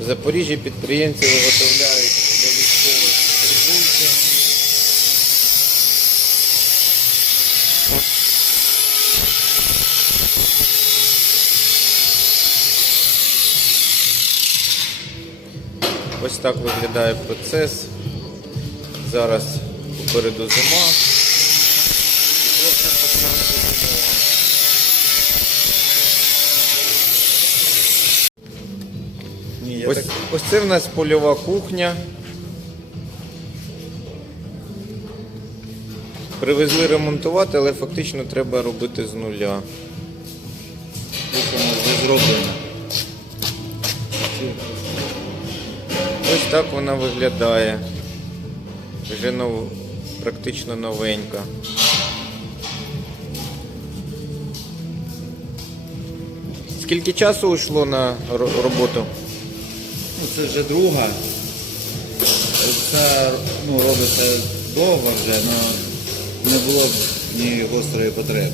В Запоріжжі підприємці виготовляють для військових регулки. Ось так виглядає процес. Зараз попереду зима. Ось, так ось це в нас польова кухня. Привезли ремонтувати, але фактично треба робити з нуля. вже зроблена. Ось так вона виглядає. Вже нов... практично новенька. Скільки часу йшло на роботу? Ну, це вже друга. Це ну, робиться довго вже, але не було б ні гострої потреби.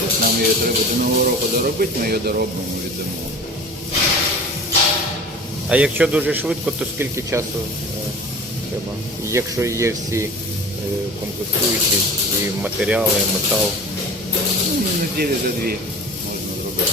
Тобто нам її треба до Нового року доробити, ми її доробимо віддамо. А якщо дуже швидко, то скільки часу е, треба? Якщо є всі е, комплектуючі і матеріали, метал. Ну, неділі за дві можна зробити.